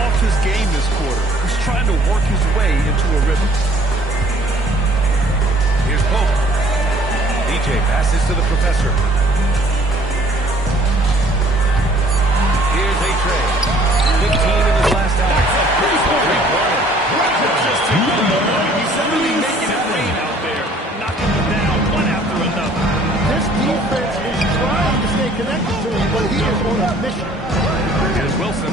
off his game this quarter. He's trying to work his way into a rhythm. Here's Pope. DJ passes to the professor. Here's A-Train. 15 in his last out. He's suddenly making it rain out there, knocking them down one after another. This defense is trying to stay connected to him, but he is on a mission. Here's Wilson.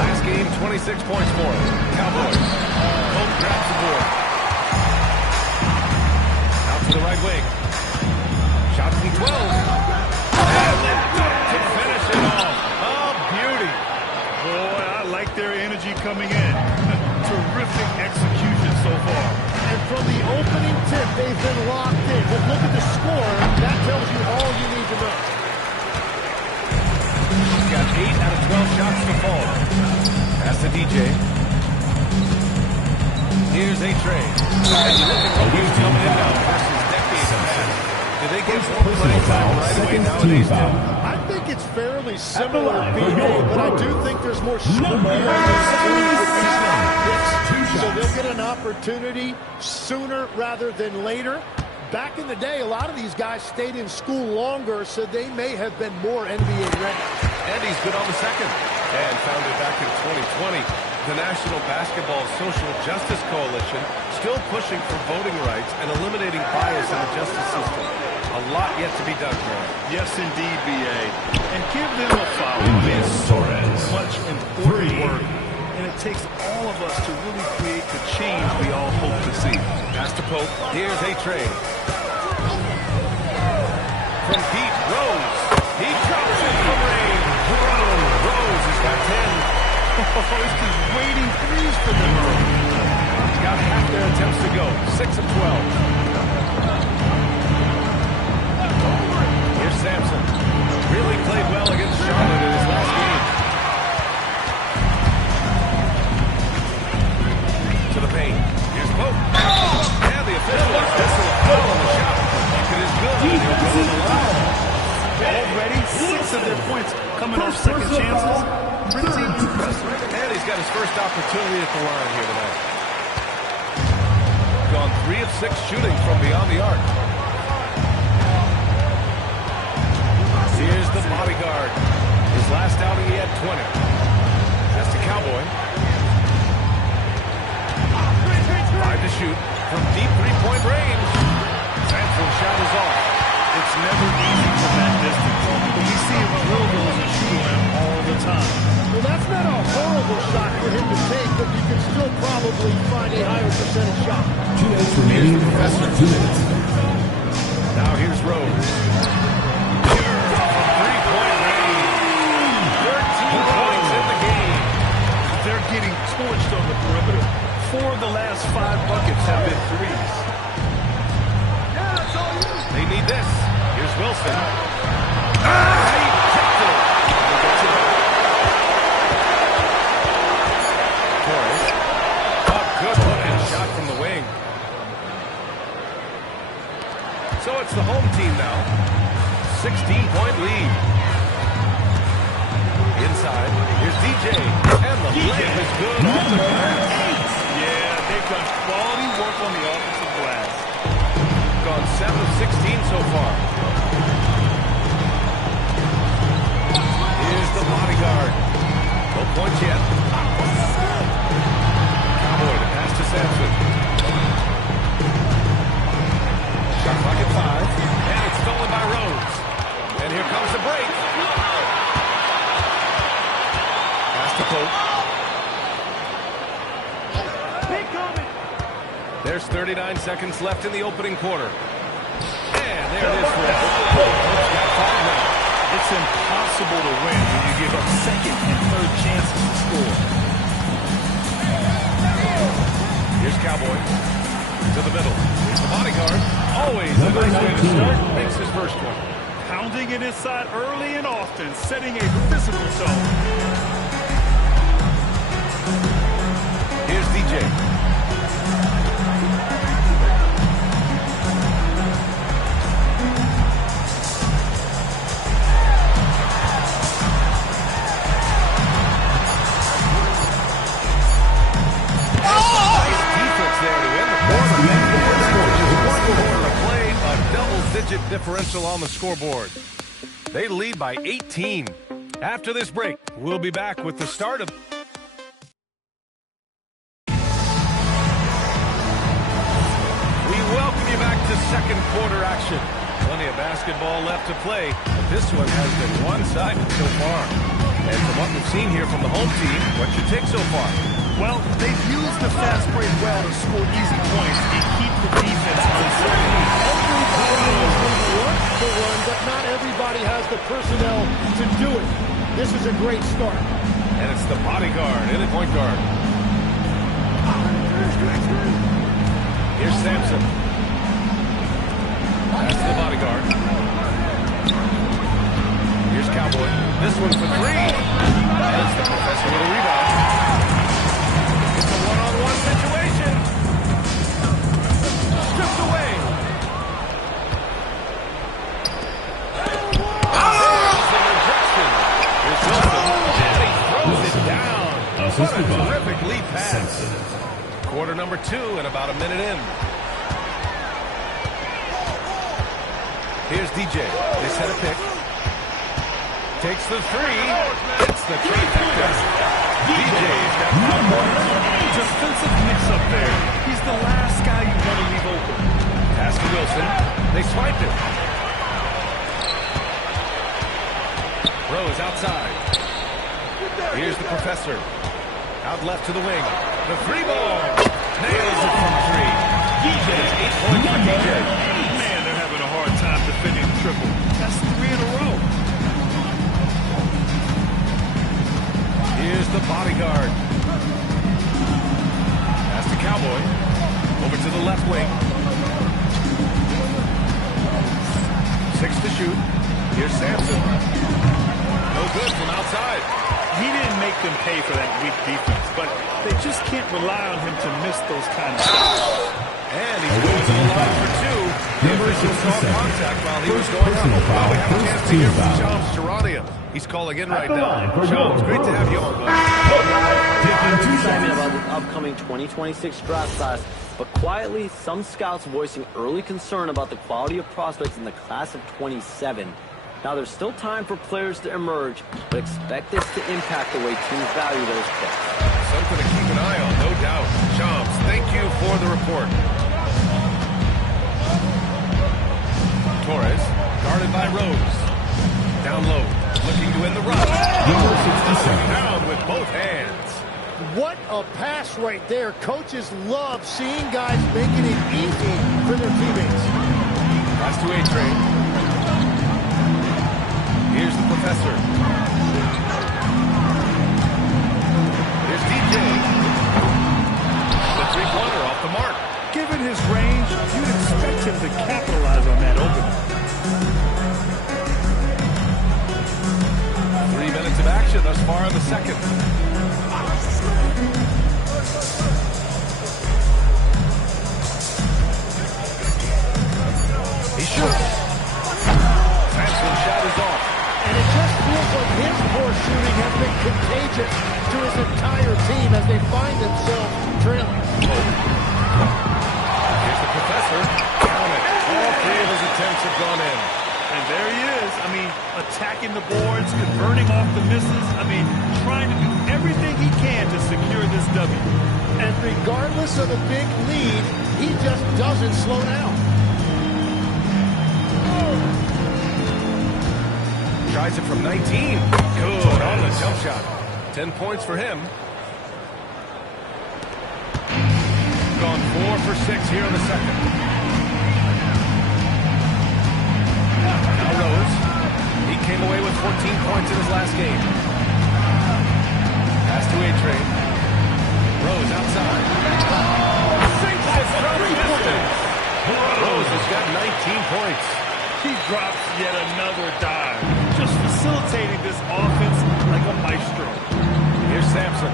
Last game, 26 points for him. Cowboys. Pope grabs the board. Out to the right wing. Shot from 12. And the dunk to finish it off. Oh, beauty. Boy, I like their energy coming in. Terrific execution so far. And from the opening tip, they've been locked in. But look at the score. That tells you all you need to know. He's got 8 out of 12 shots to fall. Pass to DJ. Here's A-Train. And you look at what he's coming in now versus decades past. Do they get more playing time right away nowadays, Tim? I think it's fairly similar, BA, but I do think there's more scrutiny on these teams with these picks. So they'll get an opportunity sooner rather than later. Back in the day, a lot of these guys stayed in school longer, so they may have been more NBA ready. And he's good on the second. And founded back in 2020, the National Basketball Social Justice Coalition still pushing for voting rights and eliminating bias in the justice system. A lot yet to be done, Grant. Yes, indeed, BA. And give them a foul. It's much important work. And it takes all of us to really create the change we all hope to see. Pass to Pope. Here's A-Train. From Pete Rose. He drops it from range. Rose has got 10. He's just waiting threes for them. He's got half their attempts to go. 6 of 12. Here's Sampson. Really played well against Charlotte in his last game. To the paint. Here's Pope. And the official is whistle a foul on the shot. It is good. He'll go to the line. Already 6 of their points coming off second chances. Pretty impressive. And he's got his first opportunity at the line here tonight. Gone 3 of 6 shooting from beyond the arc. Here's the bodyguard. His last outing, he had 20. That's the Cowboy. 5 to shoot from deep three-point range. Sampson's shot is off. It's never easy from that distance. But we see him drill those and shoot them all the time. Well, that's not a horrible shot for him to take, but you can still probably find a higher percentage shot. 2 minutes remaining. Professor, 2 minutes. Now here's Rose. Three-point range. 13 points in the game. They're getting torched on the perimeter. 4 of the last 5 buckets have been threes. They need this. Here's Wilson. Torres. Good looking shot from the wing. So it's the home team now. 16-point lead. Inside. Here's DJ. And the layup is good off the glass. Yeah, they've done quality work on the offensive glass. Gone 7 of 16 so far. Here's the bodyguard. No points yet. Cowboy to pass to Sampson. Shot clock at 5. And it's stolen by Rose. And here comes the break. Pass to Pope. There's 39 seconds left in the opening quarter. And there it is for us. Pope's got 5 now. It's impossible to win when you give up second and third chances to score. Here's Cowboy. To the middle. Here's the bodyguard. Always a nice way to start. Makes his first one. Pounding it inside early and often, setting a physical tone. Here's DJ. differential on the scoreboard. They lead by 18. After this break, we'll be back with the start of... We welcome you back to second quarter action. Plenty of basketball left to play, but this one has been one-sided so far. And from what we've seen here from the home team, what's your take so far? Well, they've used the fast break well to score easy points and keep the defense uncertain. Everybody wants to run, but not everybody has the personnel to do it. This is a great start. And it's the bodyguard in at point guard. Here's Sampson. That's the bodyguard. Here's Cowboy. This one for three. That's the professor with a rebound. It's a one-on-one situation. Stripped away. There's the rejection. Here's Wilson. And he throws it down. What a terrific lead pass. Quarter number 2 and about a minute in. Here's DJ. They set a pick. Takes the three. It's the trifecta. DJ's got 5 points. Defensive mix-up there. He's the last guy you want to leave open. Pass to Wilson. They swiped it. Rose outside. Here's the professor. Out left to the wing. The three ball. Nails it from 3. It's 8 points for DJ. Man, they're having a hard time defending the triple. That's 3 in a row. Here's the bodyguard. Pass to Cowboy. Over to the left wing. 6 to shoot. Here's Sampson. No good from outside. He didn't make them pay for that weak defense, but they just can't rely on him to miss those kind of shots. And he's going to the line for 2. The official saw contact while he was going up. Well, we have a chance to hear from Shams Charania. He's calling in right now. Shams, great to have you on, buddy. Excitement about the upcoming 2026 draft class, but quietly, some scouts voicing early concern about the quality of prospects in the class of 27. Now, there's still time for players to emerge, but expect this to impact the way teams value those picks. Something to keep an eye on, no doubt. Shams, thank you for the report. Torres, guarded by Rose. Down low, looking to win the run. Down with both hands. What a pass right there. Coaches love seeing guys making it easy for their teammates. Pass to A-Train. Here's the professor. Here's DJ. The three-pointer off the mark. Given his range, you'd expect him to capitalize on that opening. 3 minutes of action thus far in the second. He shoots. Sampson's shot is off. And it just feels like his poor shooting has been contagious to his entire team as they find themselves trailing. Here's the professor. Count it. All 3 of his attempts have gone in. And there he is. I mean, attacking the boards, converting off the misses. I mean, trying to do everything he can to secure this W. And regardless of the big lead, he just doesn't slow down. Tries it from 19. Good on the jump shot. 10 points for him. Gone 4 for 6 here in the second. Now Rose. He came away with 14 points in his last game. Pass to A-Train. Rose outside. Sinks it from distance. Rose has got 19 points. He drops yet another dive. Just facilitating this offense like a maestro. Here's Sampson.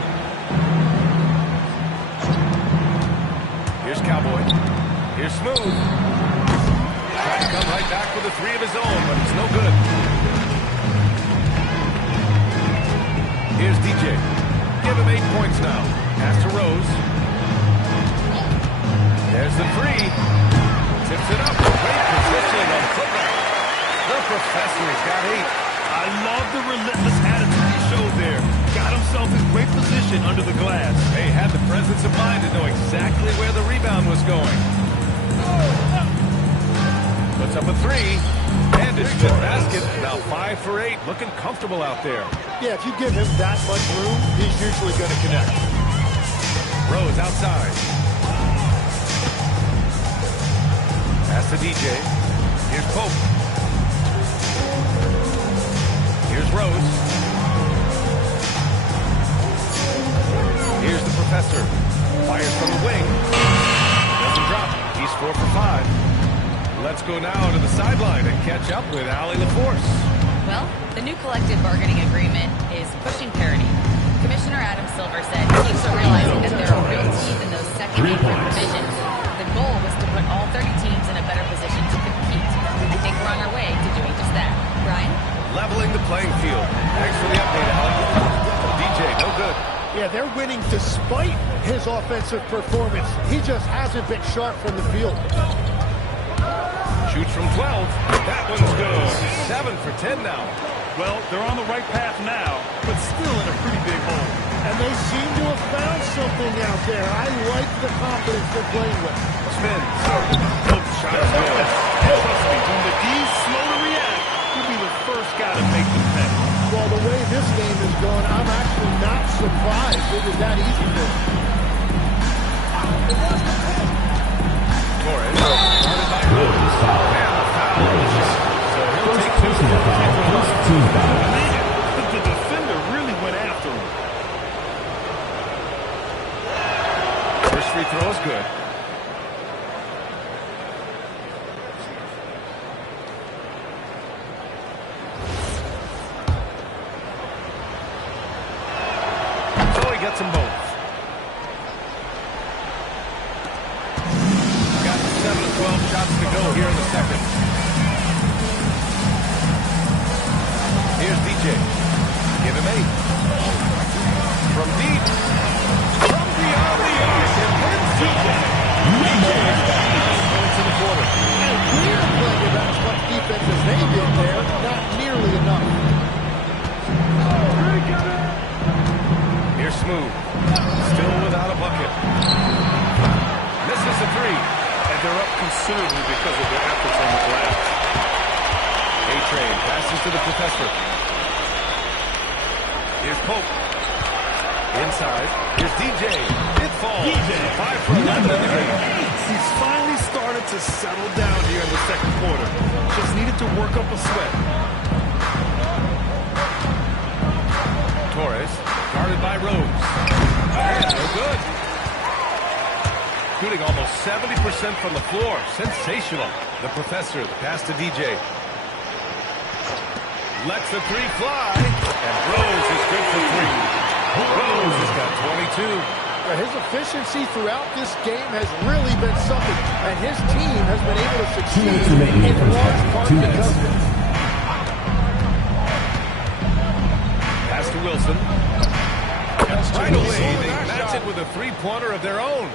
Here's Cowboy. Here's Smooth. Trying to come right back with a 3 of his own, but it's no good. Here's DJ. Give him 8 points now. Pass to Rose. There's the 3. Tips it up. Great positioning on the putback. Professor's got 8. I love the relentless attitude he showed there. Got himself in great position under the glass. They had the presence of mind to know exactly where the rebound was going. Puts up a 3. And it's the basket. Now 5 for 8. Looking comfortable out there. Yeah, if you give him that much room, he's usually going to connect. Rose outside. Pass to DJ. Here's Pope. Here's Rose. Here's the Professor. Fires from the wing. Doesn't drop. He's 4 for 5. Let's go now to the sideline and catch up with Allie LaForce. Well, the new collective bargaining agreement is pushing parity. Commissioner Adam Silver said teams are realizing that there are real teams in those second and third divisions. The goal was to put all 30 teams in a better position to compete. I think we're on our way to doing just that. Brian? Leveling the playing field. Thanks for the update, Allie. DJ, no good. Yeah, they're winning despite his offensive performance. He just hasn't been sharp from the field. Shoots from 12. That one's good. 7 for 10 now. Well, they're on the right path now, but still in a pretty big hole. And they seem to have found something out there. I like the confidence they're playing with. Spins. Shot is good. Trust me, when the D's slow to react, he'll be the first guy to make the pay. Well, the way this game is going, I'm actually not surprised it was that easy for him. Torres. Started by Rose. And the foul. So he'll take 2 Personal foul plus team foul. Man, the defender really went after him. First free throw is good. So he gets them both. Got 7 of 12 shots to go here in the second. Here's DJ. Give him 8. From deep. From beyond the arc. And here's DJ. DJ is back. 8 points in the quarter. And we're playing about as much defense as they did there. Not nearly enough. Here's Smooth. Still without a bucket. Misses a 3. And they're up considerably because of their efforts on the glass. A-Train passes to the Professor. Here's Pope. Inside. Here's DJ. It falls. DJ. 5 for 11 in the game. He's finally started to settle down here in the second quarter. Just needed to work up a sweat. Torres. Guarded by Rose. And no good. Shooting almost 70% from the floor. Sensational. The Professor. The pass to DJ. Lets the 3 fly. And Rose is good for 3. Rose has got 22. His efficiency throughout this game has really been something, and his team has been able to succeed in large part because of it. Pass to Wilson. Right away, they match it with a 3-pointer of their own.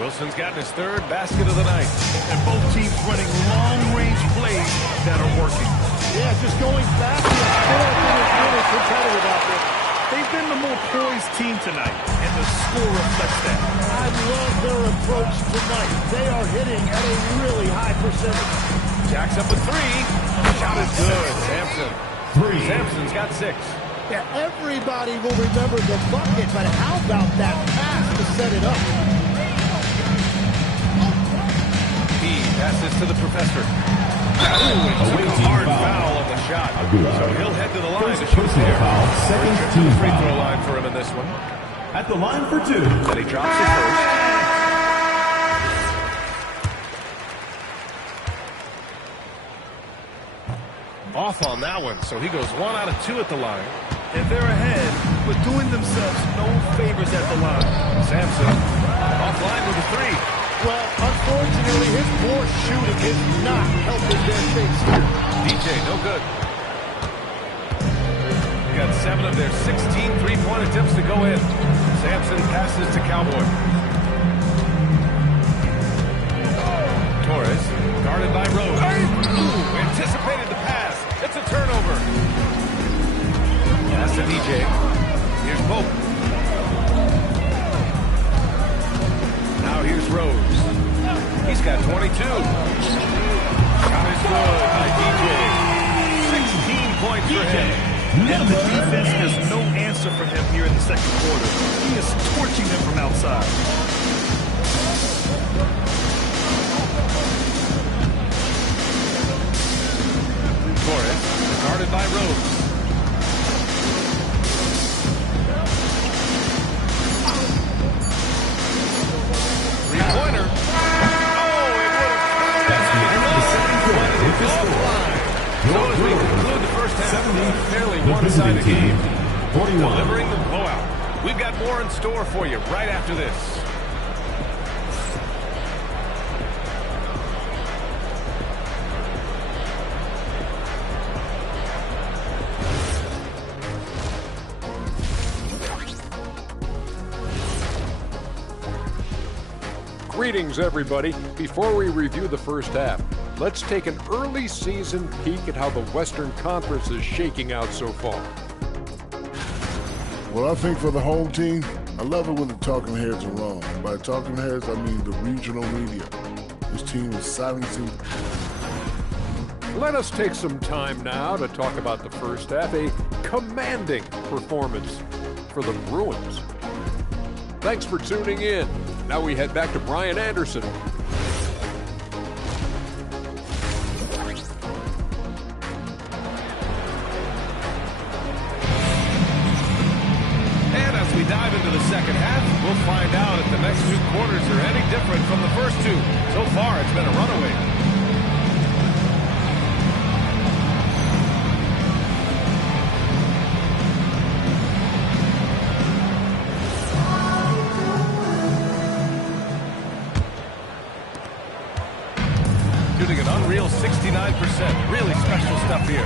Wilson's gotten his 3rd basket of the night. And both teams running long-range plays that are working. Yeah, just going back and forth, and it's really competitive out there. They've been the more poised team tonight, and the score reflects that. I love their approach tonight. They are hitting at a really high percentage. Jacks up a 3. Shot is good. Sampson. 3. Sampson's got 6. Yeah, everybody will remember the bucket, but how about that pass to set it up? He passes to the Professor. Ooh, took a hard foul on the shot. So he'll head to the line to shoot Personal there. foul, second team Free throw foul. line for him in this one. At the line for 2. And he drops it first. Off on that one, so he goes 1 out of 2 at the line. And they're ahead, but doing themselves no favors at the line. Sampson offline with a 3. Well, unfortunately, his poor shooting is not helping their case here. DJ, no good. Got 7 of their 16 3-point attempts to go in. Sampson passes to Cowboy. Torres, guarded by Rose. Ooh, anticipated the pass. to DJ. Here's Pope. Now here's Rose. He's got 22. Shot is good by DJ. 16 points for him. And the defense has no answer for him here in the second quarter. He is torching them from outside. Torres, guarded by Rose. Three-pointer. Oh, it would have. That's the end of the second quarter with the score. So as we conclude the first half, fairly one-sided game, 41. delivering the blowout. We've got more in store for you right after this. Greetings, everybody. Before we review the first half, let's take an early season peek at how the Western Conference is shaking out so far. Well, I think for the home team, I love it when the talking heads are wrong. And by talking heads, I mean the regional media. This team is silencing. Let us take some time now to talk about the first half, a commanding performance for the Bruins. Thanks for tuning in. Now we head back to Brian Anderson. We dive into the second half. We'll find out if the next two quarters are any different from the first two. So far, it's been a runaway. Shooting an unreal 69%. Really special stuff here.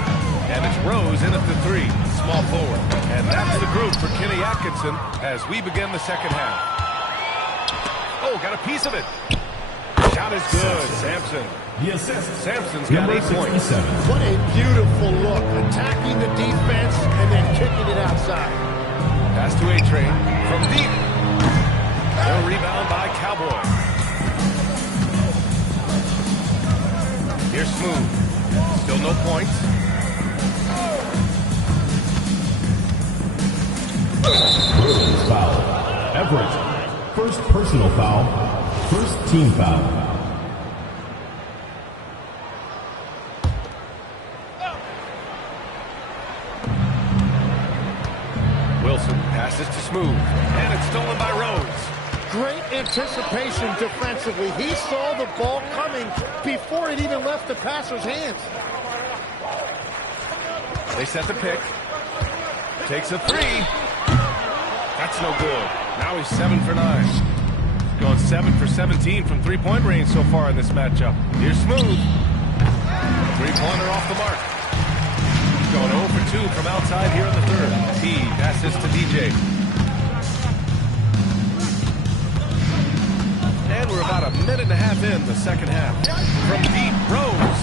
And it's Rose in at the three. Small forward. And that's the group for Kenny Atkinson as we begin the second half. Oh, got a piece of it. Shot is good. Sampson. The assist. Sampson's got 8 points. What a beautiful look. Attacking the defense and then kicking it outside. Pass to A-Train from deep. A rebound by Cowboy. Here's Smooth. Still no points. Bruins foul. Everett. First personal foul. First team foul. Wilson passes to Smooth. And it's stolen by Rose. Great anticipation defensively. He saw the ball coming before it even left the passer's hands. They set the pick. Takes a three. That's no good. Now he's 7 for 9. He's going 7 for 17 from three-point range so far in this matchup. Here's Smooth. Three-pointer off the mark. He's going 0 for 2 from outside here in the third. T passes to DJ. And we're about a minute and a half in the second half. From deep, Rose.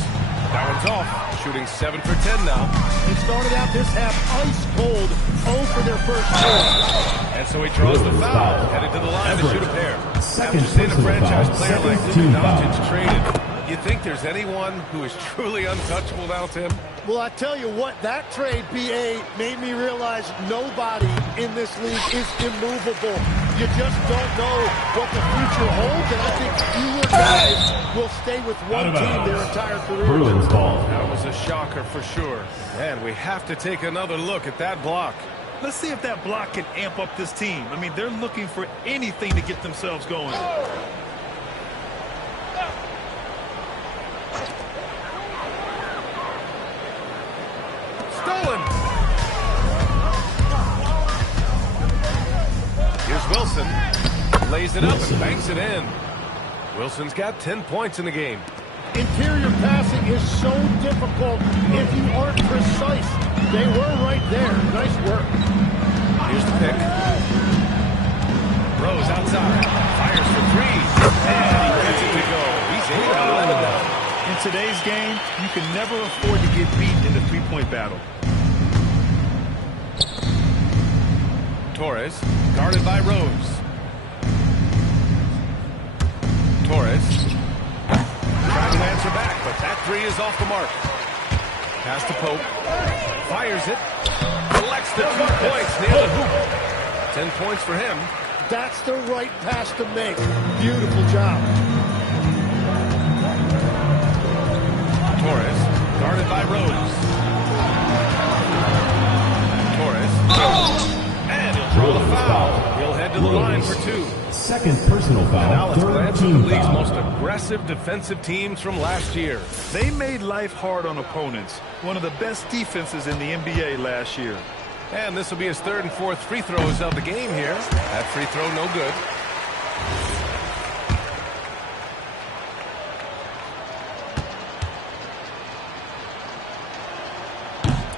That one's off. Shooting 7 for 10 now. They started out this half ice cold, 0 for their first four. And so he draws the foul. Headed to the line to shoot a pair. Second After seeing a personal franchise foul. player like Second Luka team foul. Doncic traded, you think there's anyone who is truly untouchable now, Tim? Well, I tell you what, that trade, BA, made me realize nobody in this league is immovable. You just don't know what the future holds, and I think fewer guys will stay with one team their entire career. Bruins ball. That was a shocker for sure. And we have to take another look at that block. Let's see if that block can amp up this team. I mean, they're looking for anything to get themselves going. Stolen. Here's Wilson. Lays it up and banks it in. Wilson's got 10 points in the game. Interior passing is so difficult if you aren't precise. They were right there. Nice work. Here's the pick. Rose outside. Fires for three. And he gets it to go. He's 8 out of 11 now. In today's game, you can never afford to get beat in the three-point battle. Torres, guarded by Rose. Torres trying to answer back, but that three is off the mark. Pass to Pope. Fires it. Collects the 2 points near the hoop. 10 points for him. That's the right pass to make. Beautiful job. Torres, guarded by Rose. Torres. And he'll draw the foul. He'll head to the line for 2. Second personal foul. And now let's glance at the league's foul. most aggressive defensive teams from last year. They made life hard on opponents. One of the best defenses in the NBA last year. And this will be his 3rd and 4th free throws of the game here. That free throw no good.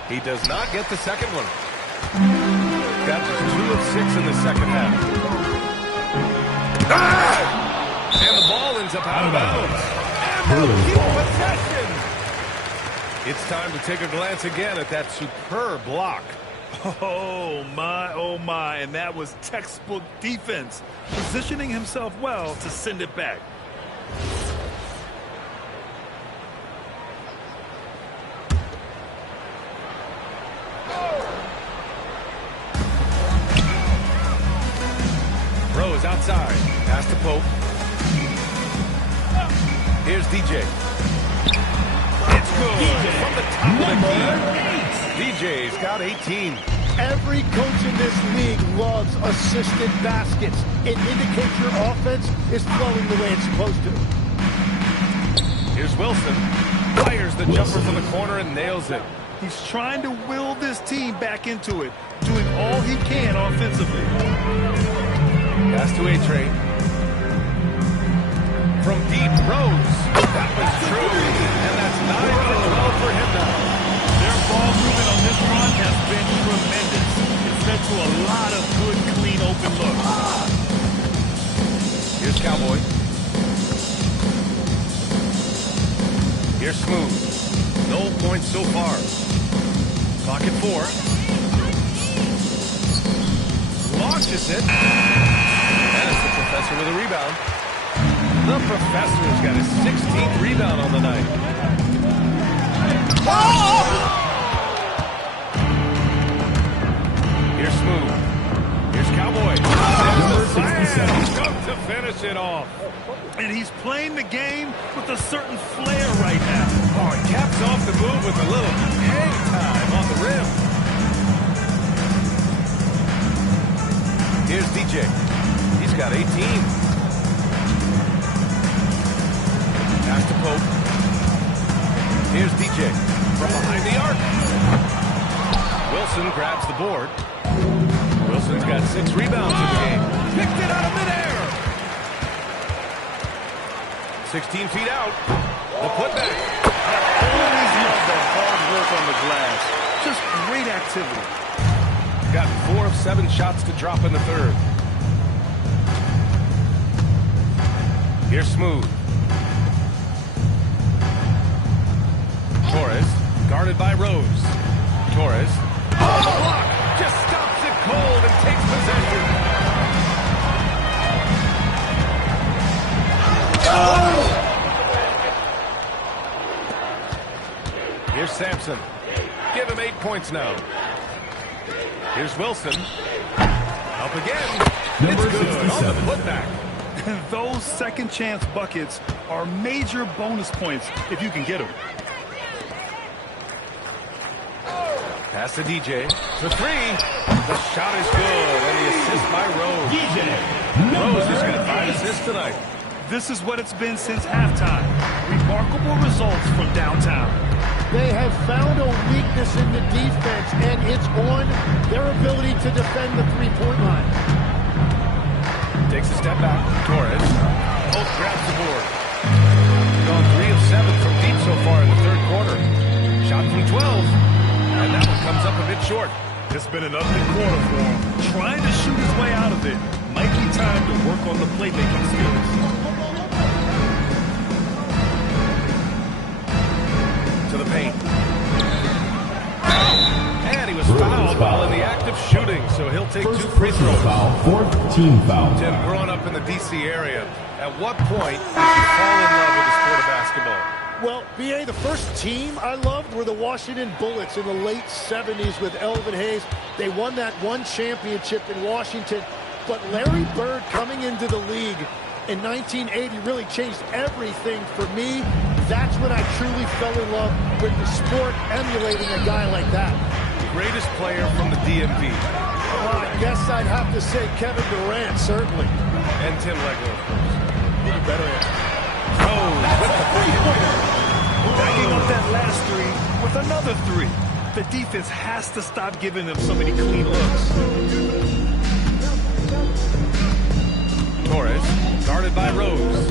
He does not get the second one. Got just 2 of 6 in the second half. And the ball ends up out of bounds. And they'll keep possession. It's time to take a glance again at that superb block. Oh my, and that was textbook defense. Positioning himself well to send it back. Rose outside. Pass to Pope. Here's DJ. It's good from the top of the key. DJ's got 18. Every coach in this league loves assisted baskets. It indicates your offense is flowing the way it's supposed to. Here's Wilson. Fires the jumper from the corner and nails it. He's trying to will this team back into it, doing all he can offensively. Pass to A-Train. From deep, Rose. That was true. And that's 9 for 12 for him now. Their ball movement on this run has been tremendous. It's led to a lot of good, clean, open looks. Here's Cowboy. Here's Smooth. No points so far. Clock at 4. Launches it. And it's the professor with a rebound. The professor's got his 16th rebound on the night. Oh! Here's Smooth. Here's Cowboy. There's the slam to finish it off. And he's playing the game with a certain flair right now. Oh, he caps off the move with a little hang time on the rim. Here's DJ. He's got 18. Pass to Pope. Here's DJ from behind the arc. Wilson grabs the board. Wilson's got 6 rebounds in the game. Picked it out of midair. 16 feet out. The putback. Always love that hard work on the glass. Just great activity. Got 4 of 7 shots to drop in the third. Here's Smooth. Torres, guarded by Rose. Torres. Oh, the block! Just stops it cold and takes possession. Oh! Here's Sampson. Give him 8 points now. Here's Wilson. Up again. Number It's good 67. on the putback. Those second chance buckets are major bonus points if you can get them. Pass to DJ. The 3. The shot is good. And the assist by Rose. Rose has got 5 assists tonight. This is what it's been since halftime. Remarkable results from downtown. They have found a weakness in the defense, and it's on their ability to defend the three-point line. Takes a step back. Torres. Both grabs the board. Gone 3 of 7 from deep so far in the third quarter. Shot from 12. And that one comes up a bit short. It's been an ugly quarter for him. Trying to shoot his way out of it. Might be time to work on the playmaking skills. To the paint. And he was fouled Well, in foul. the act of shooting, so he'll take First 2 free personal throws. foul, fourth team foul. Tim, growing up in the D.C. area, at what point did you fall in love with the sport of basketball? Well, B.A., the first team I loved were the Washington Bullets in the late 70s with Elvin Hayes. They won that one championship in Washington. But Larry Bird coming into the league in 1980 really changed everything for me. That's when I truly fell in love with the sport, emulating a guy like that. Greatest player from the DMV. I guess I'd have to say Kevin Durant, certainly. And Tim Legler, of course. Even better answer. Rose with the three-pointer. Backing up that last three with another three. The defense has to stop giving them so many clean looks. Torres, guarded by Rose.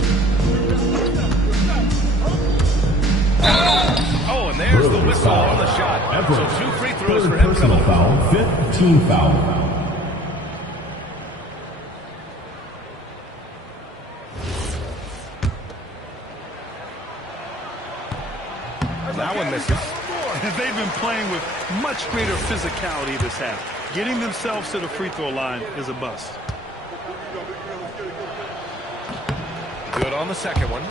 Oh, and there's the whistle on the shot. Everett. So 2 free throws Third for him personal coming. foul, fifth team foul. That one misses. They've been playing with much greater physicality this half. Getting themselves to the free throw line is a bust. Good on the second one.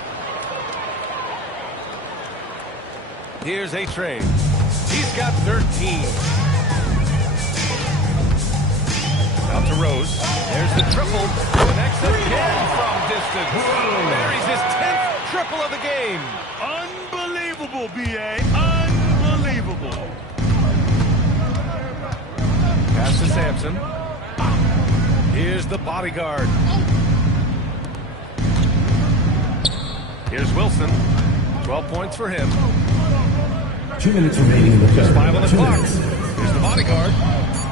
Here's A-Train. He's got 13. Out to Rose. There's the triple. Connects again from distance. Buries his 10th triple of the game. Unbelievable, B.A. Unbelievable. Pass to Sampson. Here's the bodyguard. Here's Wilson. 12 points for him. 2 minutes remaining in the third. 5 on the 2 clock. minutes. Here's the bodyguard.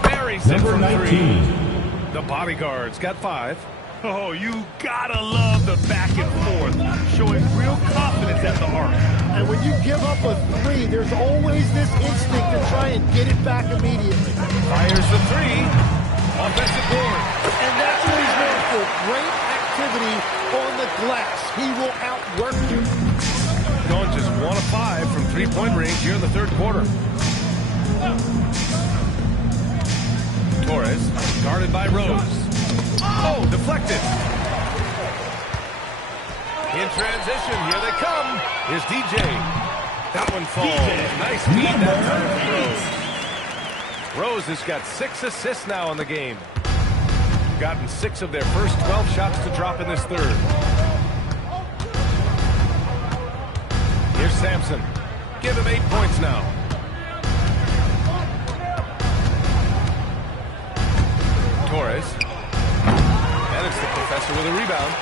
Buries it Number from 19. 3. The bodyguard's got 5. Oh, you gotta love the back and forth, showing real confidence at the arc. And when you give up a three, there's always this instinct to try and get it back immediately. Fires the 3. Offensive board. And that's what he's known for. Great activity on the glass. He will outwork you. Going just 1 of 5 from 3-point range here in the third quarter. Torres, guarded by Rose. Oh, deflected. In transition, here they come. Here's DJ. That one falls. Nice feed that time from Rose. Rose has got 6 assists now in the game. Gotten 6 of their first 12 shots to drop in this third. Here's Sampson. Give him 8 points now. Torres. And it's the professor with a rebound.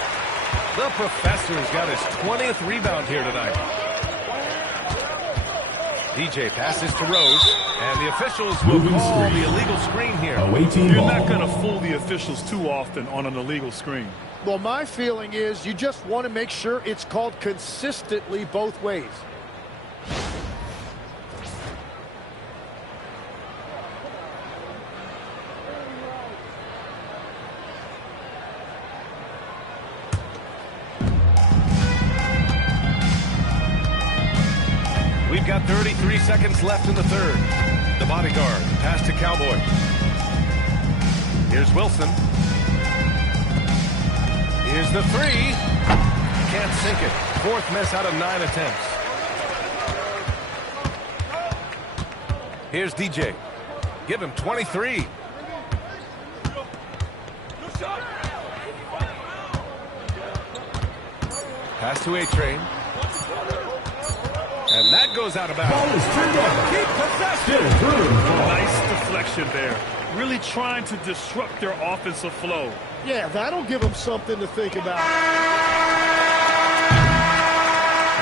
The professor's got his 20th rebound here tonight. DJ passes to Rose, and the officials will Moving call screen. the illegal screen here. Away team You're ball. not gonna fool the officials too often on an illegal screen. Well, my feeling is you just want to make sure it's called consistently both ways. We've got 33 seconds left in the third. The bodyguard, pass to Cowboy. Here's Wilson. Here's the 3. Can't sink it. 4th miss out of 9 attempts. Here's DJ. Give him 23. Pass to A-Train. And that goes out of bounds. Ball is turned over. Keep possession. Still through. Nice deflection there. Really trying to disrupt their offensive flow. Yeah, that'll give them something to think about.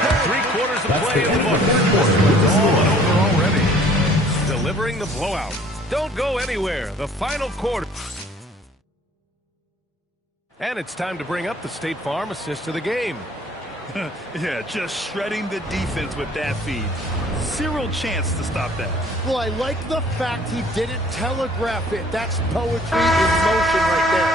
And 3 quarters of That's play the in the end of books. the third quarter. It's all but over already. Delivering the blowout. Don't go anywhere. The final quarter. And it's time to bring up the State Farm assist of the game. Yeah, just shredding the defense with that feed. Zero chance to stop that. Well, I like the fact he didn't telegraph it. That's poetry in motion right there.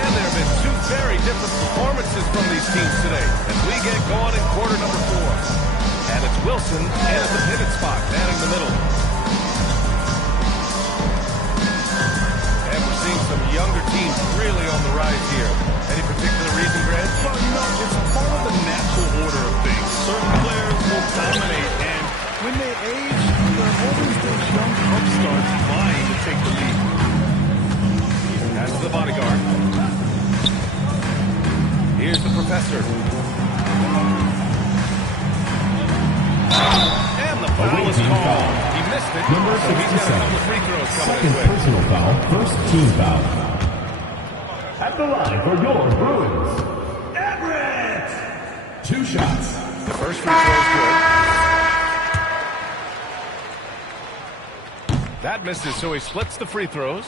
And there have been 2 very different performances from these teams today as we get going in quarter number 4. And it's Wilson and at the pivot spot, manning the middle. really on the rise here. Any particular reason, Grant? Well, it's part of the natural order of things. Certain players will dominate, and when they age, there are always those young upstarts vying to take the lead. Pass to the bodyguard. Here's the professor. And the foul is called. He missed it. Number So he's got a 67. couple of free throws coming Second his way. personal foul, first team foul. At the line for your Bruins, Everett! 2 shots. The first free throw is good. That misses, so he splits the free throws.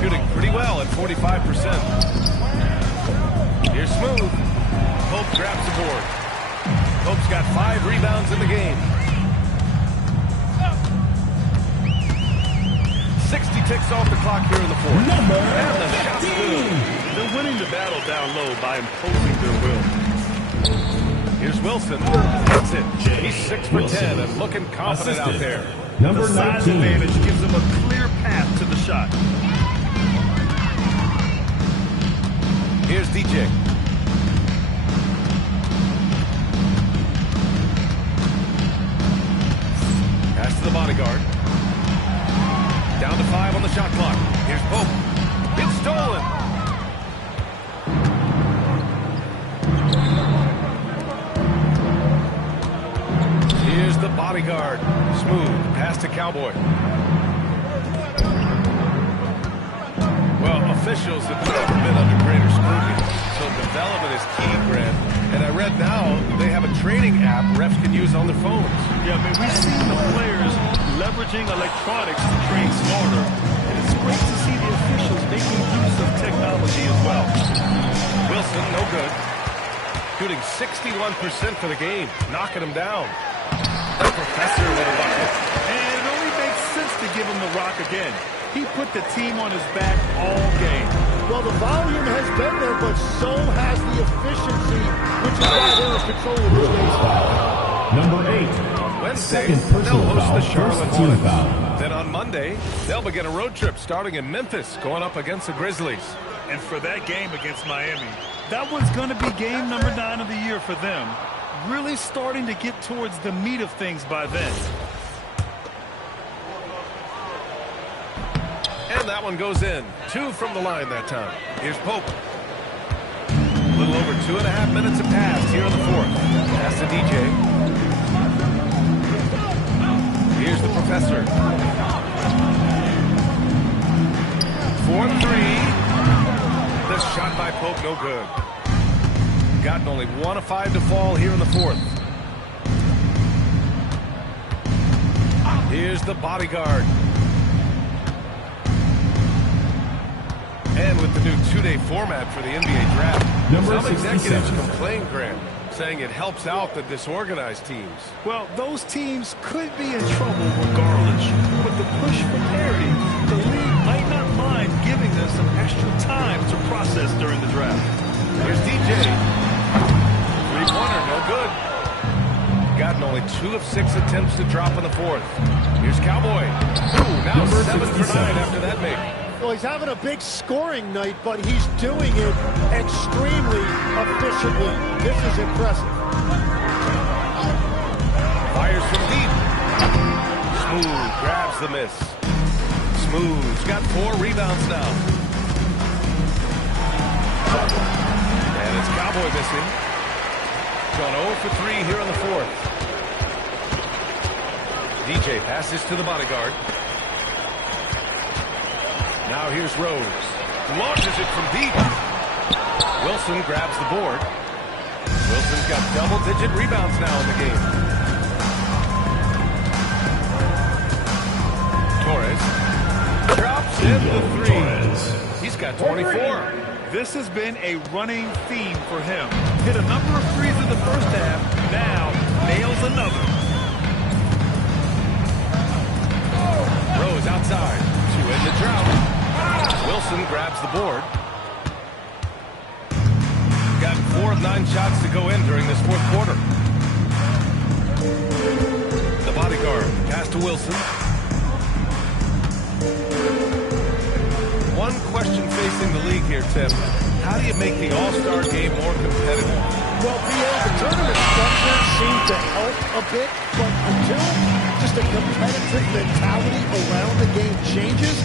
Shooting pretty well at 45%. Here's Smooth. Pope grabs the board. Pope's got 5 rebounds in the game. 60 ticks off the clock here in the fourth. Number And the shot's good. They're winning the battle down low by imposing their will. Here's Wilson. Hits it. He's 6 for 10 and looking confident out there. Number The size 19. advantage gives them a clear path to the shot. Here's DJ. Pass to the bodyguard. Down to 5 on the shot clock. Here's Pope. It's stolen. Here's the bodyguard. Smooth. Pass to Cowboy. Well, officials have never been under greater scrutiny, so development is key, Grant. And I read now they have a training app refs can use on their phones. Yeah, we've seen the players leveraging electronics to train smarter. And it's great to see the officials making use of technology as well. Wilson, no good. Shooting 61% for the game, knocking him down. The professor with a bucket. And it only makes sense to give him the rock again. He put the team on his back all game. Well, the volume has been there, but so has the efficiency, which is why they're in control of this game. Number 8. On Wednesday, Second they'll personal host foul, the Charlotte first team Hornets. foul. Then on Monday, they'll begin a road trip starting in Memphis, going up against the Grizzlies. And for that game against Miami, that was going to be game number 9 of the year for them. Really starting to get towards the meat of things by then. And that one goes in. 2 from the line that time. Here's Pope. A little over 2.5 minutes have passed here in the fourth. Pass to DJ. Here's the professor. 4-3. The shot by Pope, no good. Gotten only 1 of 5 to fall here in the fourth. Here's the bodyguard. And with the new 2-day format for the NBA draft, Number some executives 67. complain, Graham, saying it helps out the disorganized teams. Well, those teams could be in trouble regardless. With the push for parity, the league might not mind giving them some extra time to process during the draft. Here's DJ. 3-pointer, no good. Gotten only 2 of 6 attempts to drop in the fourth. Here's Cowboy. Ooh, now Number 7 for 9 67. after that make. Well, he's having a big scoring night, but he's doing it extremely efficiently. This is impressive. Fires from deep. Smooth grabs the miss. Smooth's got 4 rebounds now. And it's Cowboy missing. Gone 0 for 3 here in the fourth. DJ passes to the bodyguard. Now here's Rose. Launches it from deep. Wilson grabs the board. Wilson's got double-digit rebounds now in the game. Torres drops in the 3. He's got 24. This has been a running theme for him. Hit a number of threes in the first half. Now nails another. Rose outside to end the drought. Wilson grabs the board. Got 4 of 9 shots to go in during this fourth quarter. The bodyguard pass to Wilson. 1 one question facing the league here, Tim. How do you make the All-Star game more competitive? Well, the tournament structure seemed to help a bit, but until just a competitive mentality around the game changes,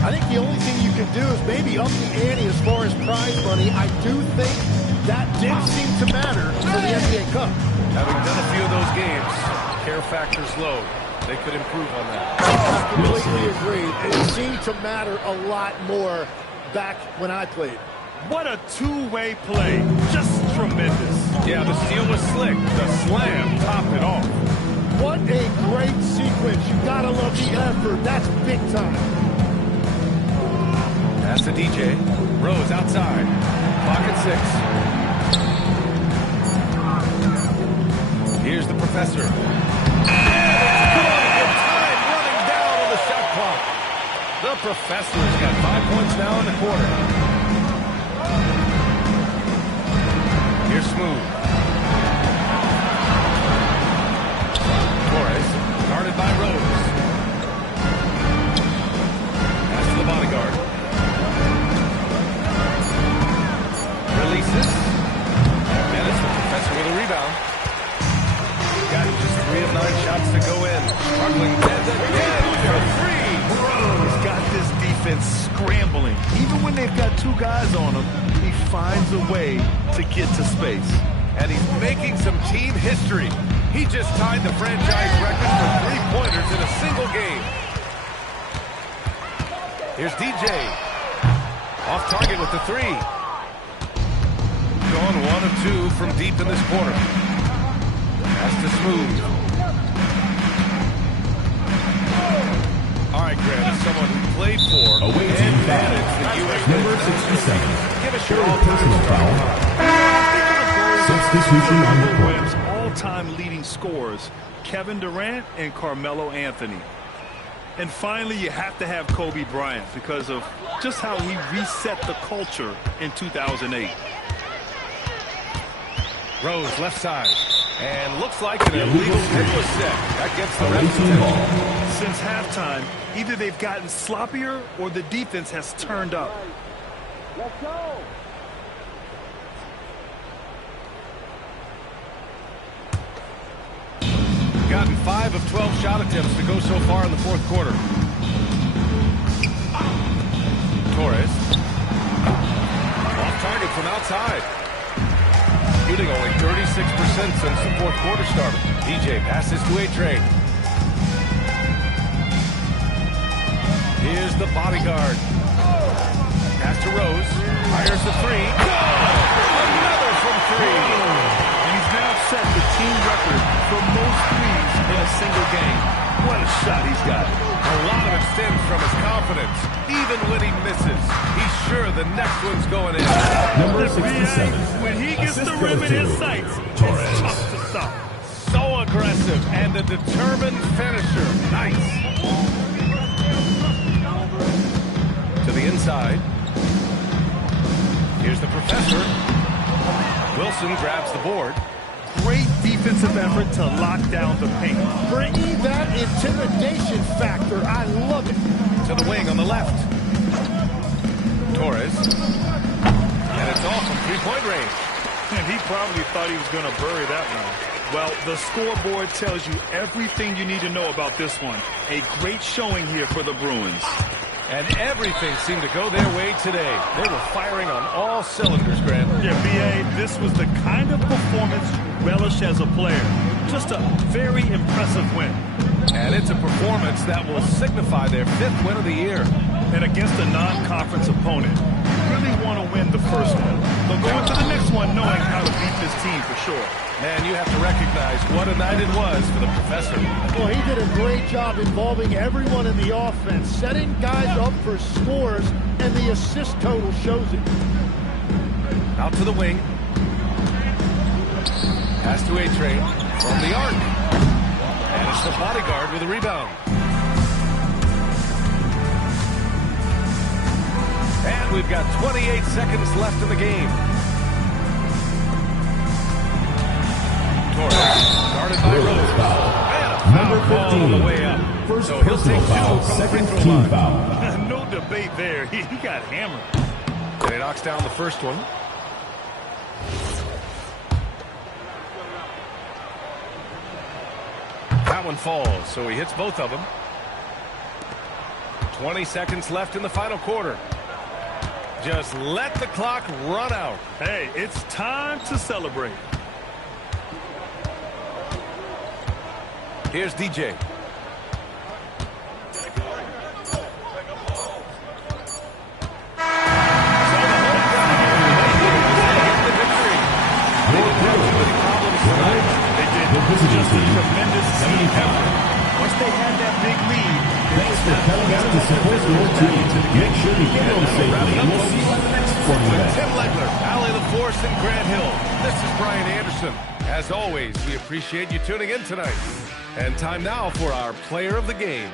I think the only thing you can do is maybe up the ante as far as prize money. I do think that did seem to matter for the NBA Cup. Having done a few of those games, care factor's low. They could improve on that. I completely agree. It seemed to matter a lot more back when I played. What a two-way play. Just tremendous. Yeah, the steal was slick. The slam topped it off. What a great sequence. You gotta love the effort. That's big time. Pass to DJ. Rose outside. Pocket 6. Here's the professor. Time running down on the shot clock. The professor's got 5 points now in the quarter. Here's Smooth. Torres, guarded by Rose. Pass to the bodyguard. Releases. And it's the professor with a rebound. Got just 3 of 9 shots to go in. Struggling. And again for 3. He's got this defense scrambling. Even when they've got 2 guys on him, he finds a way to get to space. And he's making some team history. He just tied the franchise record for 3-pointers in a single game. Here's DJ. Off target with the 3. Going 1 of 2 from deep in this quarter. Pass to Smooth. All right, Grant, as someone who played for and managed the U.S. Number 67. Give us your Personal foul. Substitution on the court. Rams' all-time leading scorers, Kevin Durant and Carmelo Anthony. And finally, you have to have Kobe Bryant because of just how he reset the culture in 2008. Rose, left side. And looks like an illegal pick was set. That gets the ref's attention. Since halftime, either they've gotten sloppier or the defense has turned up. Let's go. Gotten 5 of 12 shot attempts to go so far in the 4th quarter. Torres. Off target from outside. Shooting only 36% since the 4th quarter started. DJ passes to A-Train. Here's the bodyguard. Pass to Rose. Fires the 3. Another from 3. And he's now set the team record for most threes in a single game. What a shot he's got. A lot of it stems from his confidence. Even when he misses, he's sure the next one's going in. Number 67. When he gets the rim in his sights, it's tough to stop. So aggressive and a determined finisher. Nice. To the inside. Here's the professor. Wilson grabs the board. Great defensive effort to lock down the paint. Bringing that intimidation factor. I love it. To the wing on the left. Torres. And it's off from 3-point range. And he probably thought he was going to bury that one. Well, the scoreboard tells you everything you need to know about this one. A great showing here for the Bruins. And everything seemed to go their way today. They were firing on all cylinders, Grant. Yeah, B.A., this was the kind of performance you relish as a player. Just a very impressive win. And it's a performance that will signify their 5th win of the year. And against a non-conference opponent, you really want to win the first one. They'll go into the next one knowing how to beat this team for sure. Man, you have to recognize what a night it was for the professor. Well, he did a great job involving everyone in the offense, setting guys up for scores, and the assist total shows it. Out to the wing. Pass to A-Train from the arc. And it's the bodyguard with a rebound. And we've got 28 seconds left in the game. Torres, guarded by Rose. And a foul call on the way up. First So he'll take personal 2 foul, from the free second throw team line. foul. No debate there. He got hammered. And he knocks down the first one. That one falls, so he hits both of them. 20 seconds left in the final quarter. Just let the clock run out. Hey, it's time to celebrate. Here's DJ. Tremendous team effort. Once they had that big lead, Thanks for coming out to support your team. Make sure to get home safely. We'll see you on the next one. Tim Legler, Allie LaForce, and Grant Hill. This is Brian Anderson. As always, we appreciate you tuning in tonight. And time now for our player of the game.